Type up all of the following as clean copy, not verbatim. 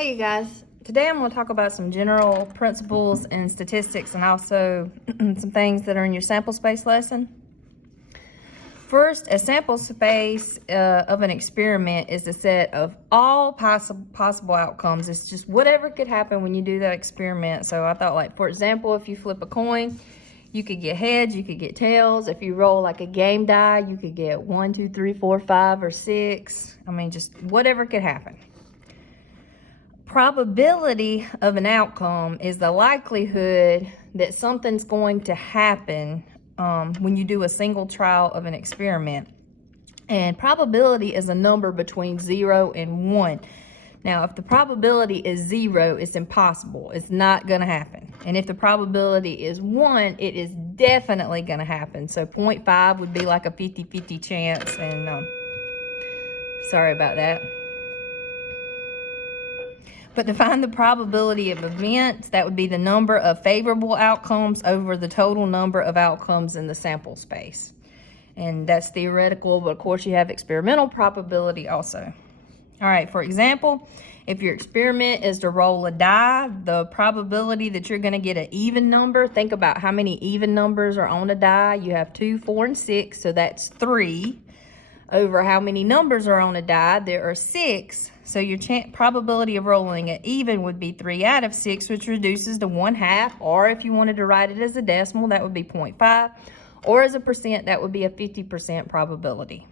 Hey you guys, today I'm going to talk about some general principles in statistics and also some things that are in your sample space lesson. First, a sample space of an experiment is the set of all possible outcomes. It's just whatever could happen when you do that experiment. So I thought, like, for example, if you flip a coin, you could get heads, you could get tails. If you roll like a game die, you could get 1, 2, 3, 4, 5, or 6. I mean, just whatever could happen. Probability of an outcome is the likelihood that something's going to happen when you do a single trial of an experiment. And probability is a number between 0 and 1. Now, if the probability is 0, it's impossible. It's not going to happen. And if the probability is 1, it is definitely going to happen. So 0.5 would be like a 50-50 chance. And sorry about that. But to find the probability of events, that would be the number of favorable outcomes over the total number of outcomes in the sample space. And that's theoretical, but of course you have experimental probability also. All right, for example, if your experiment is to roll a die, the probability that you're going to get an even number, think about how many even numbers are on a die. You have 2, 4, and 6, so that's 3. Over how many numbers are on a die, there are 6. So your probability of rolling an even would be 3 out of 6, which reduces to 1/2. Or if you wanted to write it as a decimal, that would be 0.5. Or as a percent, that would be a 50% probability.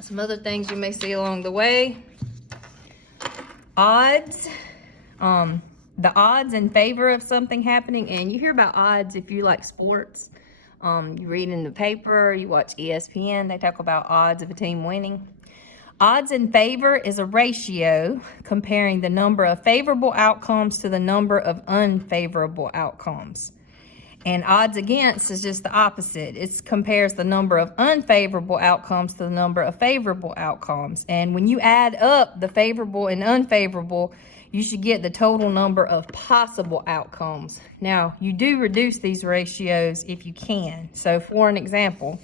Some other things you may see along the way. Odds. The odds in favor of something happening, and you hear about odds if you like sports. You read in the paper, you watch ESPN, they talk about odds of a team winning. Odds in favor is a ratio comparing the number of favorable outcomes to the number of unfavorable outcomes. And odds against is just the opposite. It compares the number of unfavorable outcomes to the number of favorable outcomes. And when you add up the favorable and unfavorable, you should get the total number of possible outcomes. Now, you do reduce these ratios if you can. So for an example,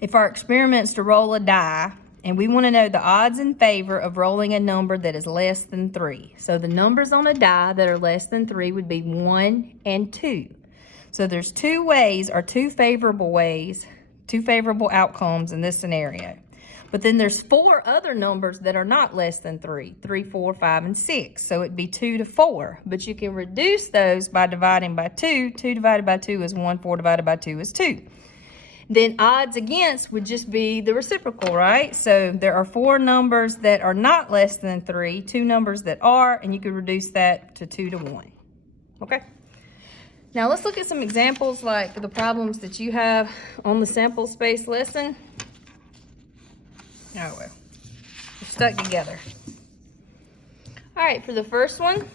if our experiment's to roll a die, and we want to know the odds in favor of rolling a number that is less than 3. So the numbers on a die that are less than 3 would be 1 and 2. So there's 2 ways, or 2 favorable ways, 2 favorable outcomes in this scenario. But then there's 4 other numbers that are not less than 3. 3, 4, 5, and 6. So it'd be 2 to 4. But you can reduce those by dividing by 2. 2 divided by 2 is 1. 4 divided by 2 is 2. Then odds against would just be the reciprocal, right? So there are 4 numbers that are not less than 3, 2 numbers that are, and you could reduce that to 2 to 1. Okay? Now let's look at some examples like the problems that you have on the sample space lesson. Oh, well, they're stuck together. All right, for the first one,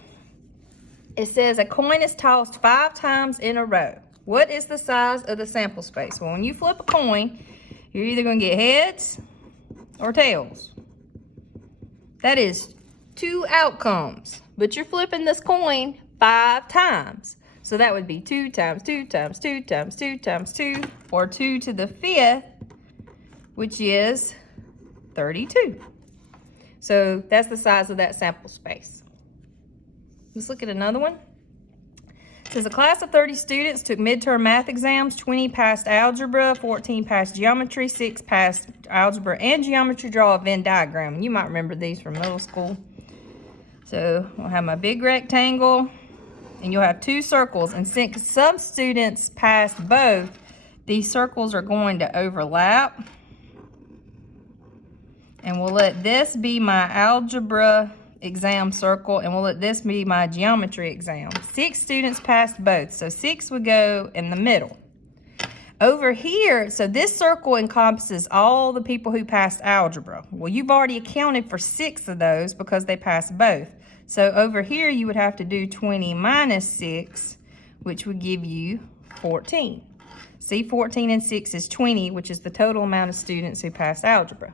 it says a coin is tossed 5 times in a row. What is the size of the sample space? Well, when you flip a coin, you're either going to get heads or tails. That is 2 outcomes, but you're flipping this coin 5 times. So that would be 2 times 2 times 2 times 2 times 2, or 2 to the 5th, which is 32. So that's the size of that sample space. Let's look at another one. It says a class of 30 students took midterm math exams. 20 passed algebra, 14 passed geometry, 6 passed algebra and geometry. Draw a Venn diagram. And you might remember these from middle school. So I'll have my big rectangle, and you'll have 2 circles. And since some students passed both, these circles are going to overlap. And we'll let this be my algebra exam circle, and we'll let this be my geometry exam. 6 students passed both, so 6 would go in the middle. Over here, so this circle encompasses all the people who passed algebra. Well, you've already accounted for 6 of those because they passed both. So over here, you would have to do 20 minus 6, which would give you 14. See, 14 and 6 is 20, which is the total amount of students who passed algebra.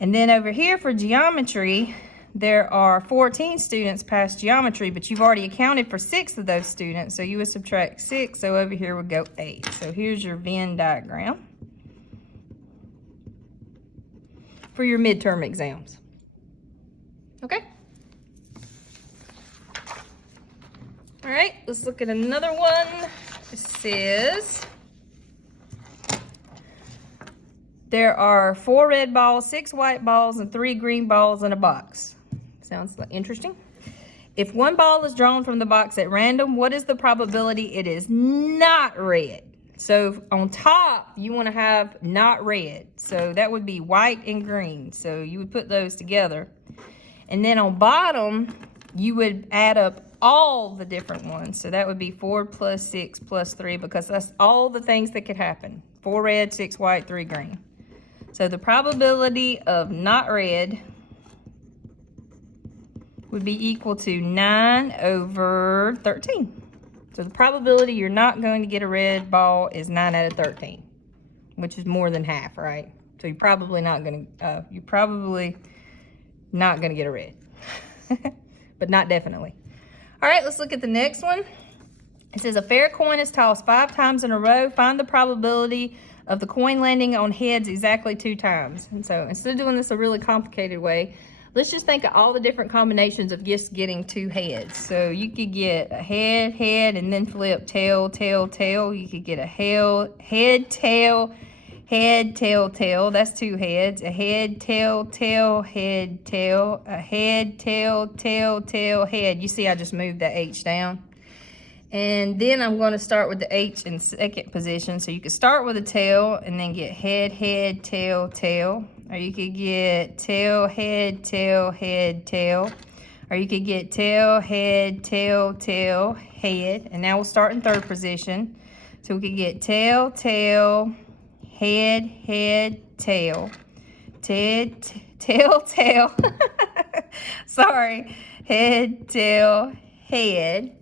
And then over here for geometry, there are 14 students passed geometry, but you've already accounted for 6 of those students, so you would subtract 6, so over here would go 8. So here's your Venn diagram for your midterm exams. Okay. All right, let's look at another one. It says, there are 4 red balls, 6 white balls, and 3 green balls in a box. Sounds interesting. If one ball is drawn from the box at random, what is the probability it is not red? So on top, you want to have not red. So that would be white and green. So you would put those together. And then on bottom, you would add up all the different ones. So that would be 4 plus 6 plus 3, because that's all the things that could happen. 4 red, 6 white, 3 green. So the probability of not red would be equal to 9 over 13. So the probability you're not going to get a red ball is 9 out of 13, which is more than half, right? So you're probably not going to get a red, but not definitely. All right, let's look at the next one. It says a fair coin is tossed 5 times in a row. Find the probability of the coin landing on heads exactly 2 times. And so instead of doing this a really complicated way, let's just think of all the different combinations of just getting 2 heads. So you could get a head, head, and then flip tail, tail, tail. You could get a head, tail, head, tail, tail. That's 2 heads. A head, tail, tail, head, tail. A head, tail, tail, tail, head. You see I just moved that H down. And then I'm going to start with the H in second position. So you could start with a tail and then get head, head, tail, tail. Or you could get tail, head, tail, head, tail. Or you could get tail, head, tail, tail, head. And now we'll start in third position. So we could get tail, tail, head, head, tail. Tail, tail. Sorry. Head, tail, head.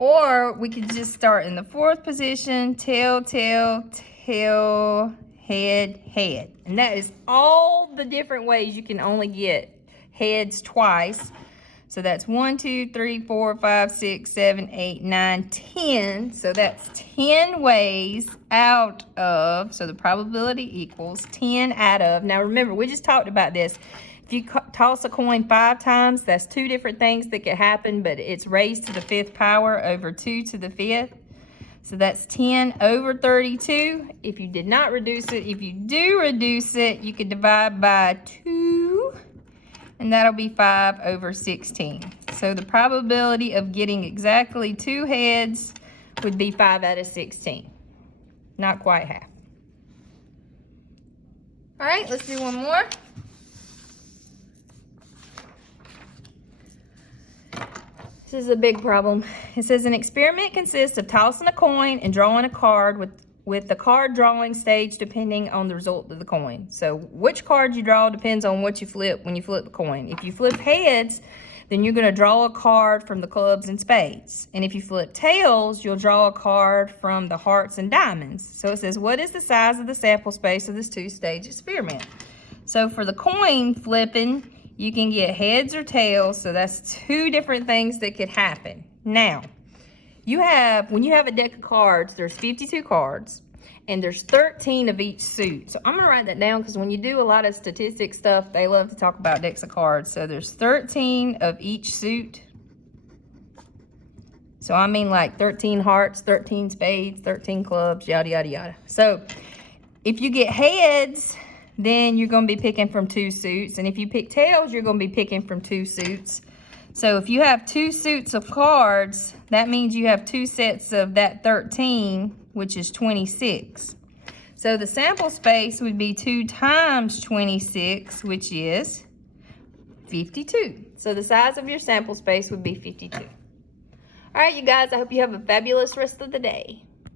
Or we could just start in the fourth position, tail, tail, tail, head, head. And that is all the different ways you can only get heads twice. So that's 1, 2, 3, 4, 5, 6, 7, 8, 9, 10. So that's 10 ways out of, so the probability equals 10 out of. Now remember, we just talked about this. If you toss a coin 5 times, that's 2 different things that could happen, but it's raised to the 5th power over 2 to the 5th. So that's 10 over 32. If you did not reduce it, if you do reduce it, you could divide by 2, and that'll be 5 over 16. So the probability of getting exactly 2 heads would be 5 out of 16. Not quite half. All right, let's do one more. This is a big problem. It says an experiment consists of tossing a coin and drawing a card with the card drawing stage depending on the result of the coin. So which card you draw depends on what you flip when you flip the coin. If you flip heads, then you're going to draw a card from the clubs and spades. And if you flip tails, you'll draw a card from the hearts and diamonds. So it says, what is the size of the sample space of this 2-stage experiment? So for the coin flipping, you can get heads or tails, so that's 2 different things that could happen. Now, when you have a deck of cards, there's 52 cards, and there's 13 of each suit. So I'm gonna write that down because when you do a lot of statistics stuff, they love to talk about decks of cards. So there's 13 of each suit. So I mean like 13 hearts, 13 spades, 13 clubs, yada, yada, yada. So if you get heads, then you're going to be picking from 2 suits. And if you pick tails, you're going to be picking from 2 suits. So if you have 2 suits of cards, that means you have 2 sets of that 13, which is 26. So the sample space would be 2 times 26, which is 52. So the size of your sample space would be 52. All right, you guys, I hope you have a fabulous rest of the day.